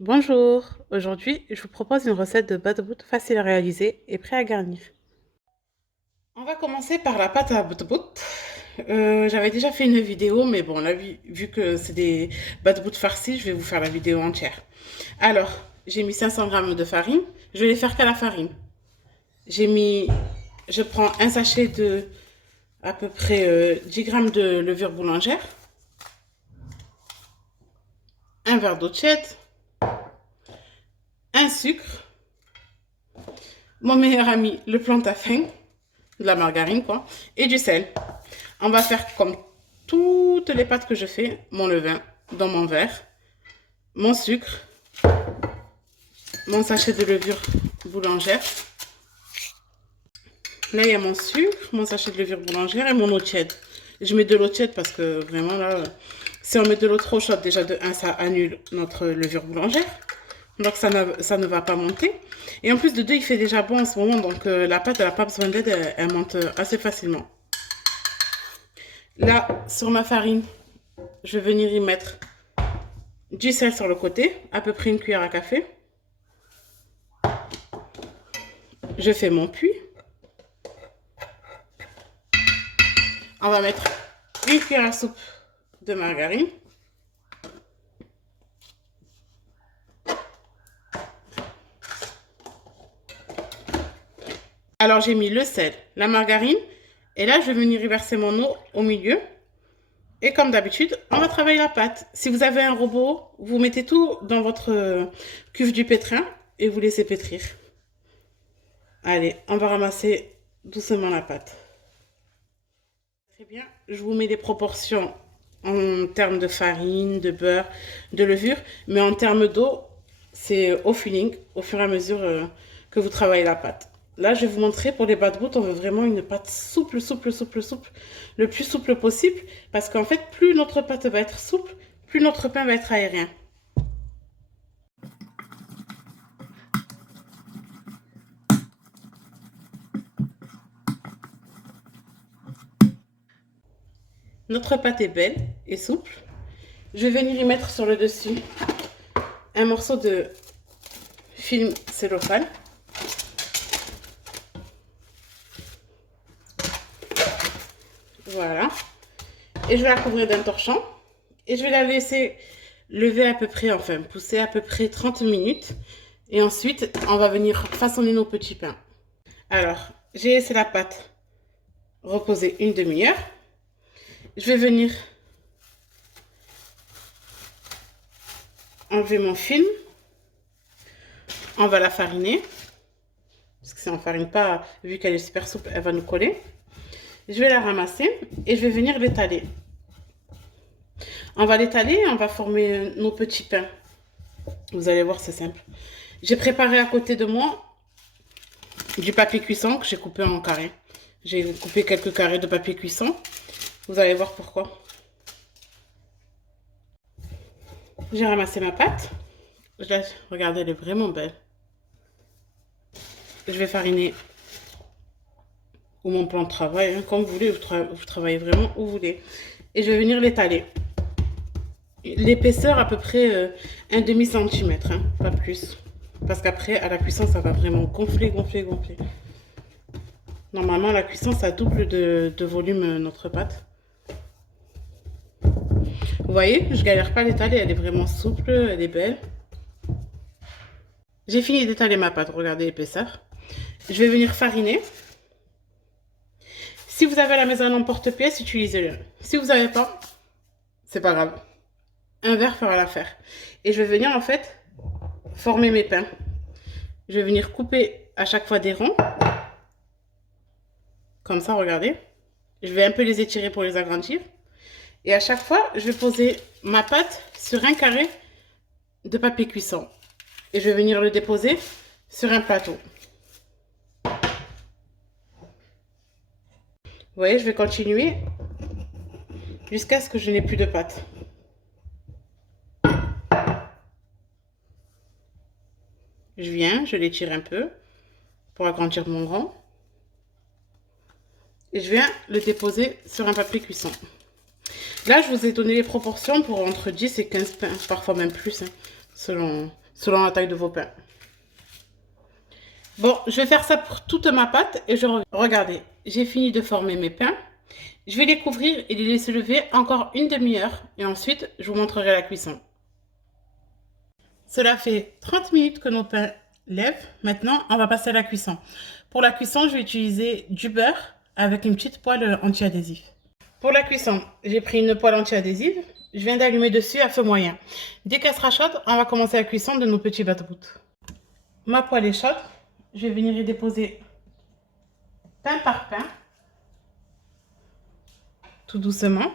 Bonjour, aujourd'hui je vous propose une recette de bout facile à réaliser et prêt à garnir. On va commencer par la pâte à bout. J'avais déjà fait une vidéo, mais bon, là, vu que c'est des bout farcis, je vais vous faire la vidéo entière. Alors, j'ai mis 500 grammes de farine, je vais les faire qu'à la farine. Je prends un sachet de à peu près 10 grammes de levure boulangère, un verre d'eau tiède, un sucre, mon meilleur ami, le plantain, de la margarine quoi, et du sel. On va faire comme toutes les pâtes que je fais, mon levain dans mon verre, mon sucre, mon sachet de levure boulangère. Là, il y a mon sucre, mon sachet de levure boulangère et mon eau tiède. Je mets de l'eau tiède parce que vraiment là, si on met de l'eau trop chaude, déjà de 1, ça annule notre levure boulangère. Donc ça ne va pas monter. Et en plus de deux, il fait déjà bon en ce moment. Donc la pâte, elle n'a pas besoin d'aide, elle monte assez facilement. Là, sur ma farine, je vais venir y mettre du sel sur le côté, à peu près une cuillère à café. Je fais mon puits. On va mettre une cuillère à soupe de margarine. Alors j'ai mis le sel, la margarine, et là je vais venir y verser mon eau au milieu. Et comme d'habitude, on va travailler la pâte. Si vous avez un robot, vous mettez tout dans votre cuve du pétrin et vous laissez pétrir. Allez, on va ramasser doucement la pâte. Très bien, je vous mets les proportions en termes de farine, de beurre, de levure, mais en termes d'eau, c'est au feeling, au fur et à mesure que vous travaillez la pâte. Là, je vais vous montrer pour les bout, on veut vraiment une pâte souple, souple, souple, souple, le plus souple possible, parce qu'en fait, plus notre pâte va être souple, plus notre pain va être aérien. Notre pâte est belle et souple. Je vais venir y mettre sur le dessus un morceau de film cellophane. Voilà. Et je vais la couvrir d'un torchon. Et je vais la laisser lever à peu près, enfin pousser à peu près 30 minutes. Et ensuite, on va venir façonner nos petits pains. Alors, j'ai laissé la pâte reposer une demi-heure. Je vais venir enlever mon film. On va la fariner. Parce que si on ne farine pas, vu qu'elle est super souple, elle va nous coller. Je vais la ramasser et je vais venir l'étaler. On va l'étaler et on va former nos petits pains. Vous allez voir, c'est simple. J'ai préparé à côté de moi du papier cuisson que j'ai coupé en carrés. J'ai coupé quelques carrés de papier cuisson. Vous allez voir pourquoi. J'ai ramassé ma pâte. Regardez, elle est vraiment belle. Je vais fariner ou mon plan de travail, hein, comme vous voulez, vous travaillez vraiment où vous voulez. Et je vais venir l'étaler. L'épaisseur à peu près un demi-centimètre, hein, pas plus. Parce qu'après, à la cuisson, ça va vraiment gonfler, gonfler, gonfler. Normalement, à la cuisson, ça double de volume notre pâte. Vous voyez, je galère pas à l'étaler, elle est vraiment souple, elle est belle. J'ai fini d'étaler ma pâte, regardez l'épaisseur. Je vais venir fariner. Si vous avez à la maison un emporte-pièce, utilisez-le. Si vous n'avez pas, c'est pas grave. Un verre fera l'affaire. Et je vais venir en fait former mes pains. Je vais venir couper à chaque fois des ronds. Comme ça, regardez. Je vais un peu les étirer pour les agrandir. Et à chaque fois, je vais poser ma pâte sur un carré de papier cuisson. Et je vais venir le déposer sur un plateau. Vous voyez, je vais continuer jusqu'à ce que je n'ai plus de pâte. Je viens, je l'étire un peu pour agrandir mon rond. Et je viens le déposer sur un papier cuisson. Là, je vous ai donné les proportions pour entre 10 et 15 pains, parfois même plus, hein, selon selon la taille de vos pains. Bon, je vais faire ça pour toute ma pâte et je reviens. Regardez, j'ai fini de former mes pains. Je vais les couvrir et les laisser lever encore une demi-heure et ensuite je vous montrerai la cuisson. Cela fait 30 minutes que nos pains lèvent. Maintenant, on va passer à la cuisson. Pour la cuisson, je vais utiliser du beurre avec une petite poêle anti-adhésif. Pour la cuisson, j'ai pris une poêle anti-adhésive. Je viens d'allumer dessus à feu moyen. Dès qu'elle sera chaude, on va commencer la cuisson de nos petits bat-bout. Ma poêle est chaude. Je vais venir y déposer pain par pain, tout doucement.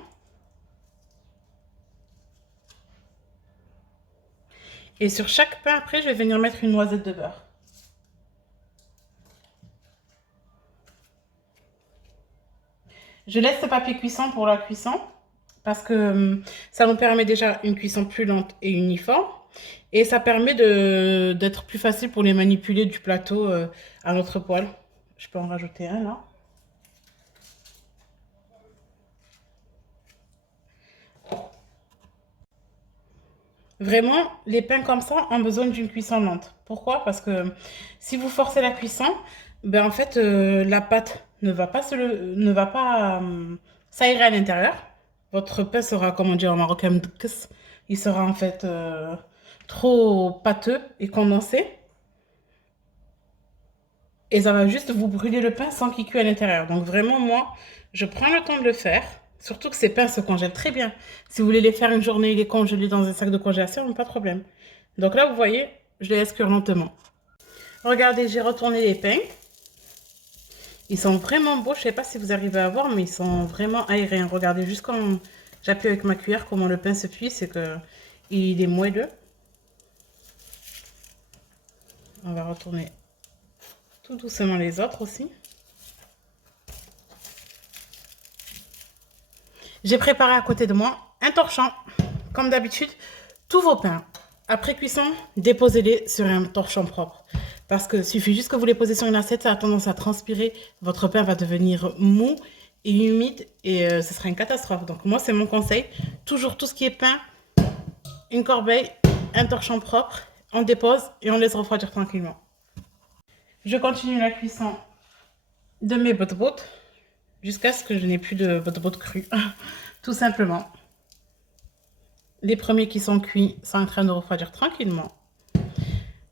Et sur chaque pain, après, je vais venir mettre une noisette de beurre. Je laisse ce papier cuisson pour la cuisson parce que ça nous permet déjà une cuisson plus lente et uniforme. Et ça permet d'être plus facile pour les manipuler du plateau à notre poêle. Je peux en rajouter un là. Vraiment, les pains comme ça ont besoin d'une cuisson lente. Pourquoi? Parce que si vous forcez la cuisson, ben en fait, la pâte ne va pas s'aérer à l'intérieur. Votre pain sera, comme on dit en marocain, mdkes. Il sera en fait trop pâteux et condensé. Et ça va juste vous brûler le pain sans qu'il cuise à l'intérieur. Donc vraiment, moi, je prends le temps de le faire. Surtout que ces pains se congèlent très bien. Si vous voulez les faire une journée et les congeler dans un sac de congélation, pas de problème. Donc là, vous voyez, je les laisse cuire lentement. Regardez, j'ai retourné les pains. Ils sont vraiment beaux. Je ne sais pas si vous arrivez à voir, mais ils sont vraiment aériens. Regardez, juste quand j'appuie avec ma cuillère, comment le pain se cuit, c'est qu'il est moelleux. On va retourner tout doucement les autres aussi. J'ai préparé à côté de moi un torchon. Comme d'habitude, tous vos pains, après cuisson, déposez-les sur un torchon propre. Parce que suffit juste que vous les posez sur une assiette, ça a tendance à transpirer. Votre pain va devenir mou et humide et ce sera une catastrophe. Donc moi, c'est mon conseil. Toujours tout ce qui est pain, une corbeille, un torchon propre, on dépose et on laisse refroidir tranquillement. Je continue la cuisson de mes bot-bot jusqu'à ce que je n'ai plus de bot-bot cru. Tout simplement. Les premiers qui sont cuits sont en train de refroidir tranquillement.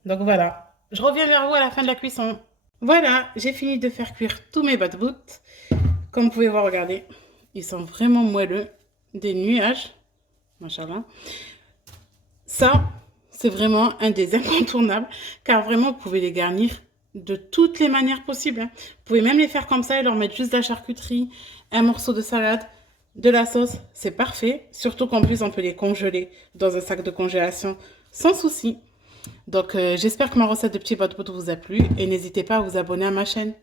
Donc voilà, je reviens vers vous à la fin de la cuisson. Voilà, j'ai fini de faire cuire tous mes bot-bot. Comme vous pouvez voir, regardez, ils sont vraiment moelleux, des nuages. Machallah. Ça, c'est vraiment un des incontournables, car vraiment, vous pouvez les garnir de toutes les manières possibles. Vous pouvez même les faire comme ça et leur mettre juste de la charcuterie, un morceau de salade, de la sauce, c'est parfait. Surtout qu'en plus, on peut les congeler dans un sac de congélation sans souci. Donc, j'espère que ma recette de petits bot-bot vous a plu et n'hésitez pas à vous abonner à ma chaîne.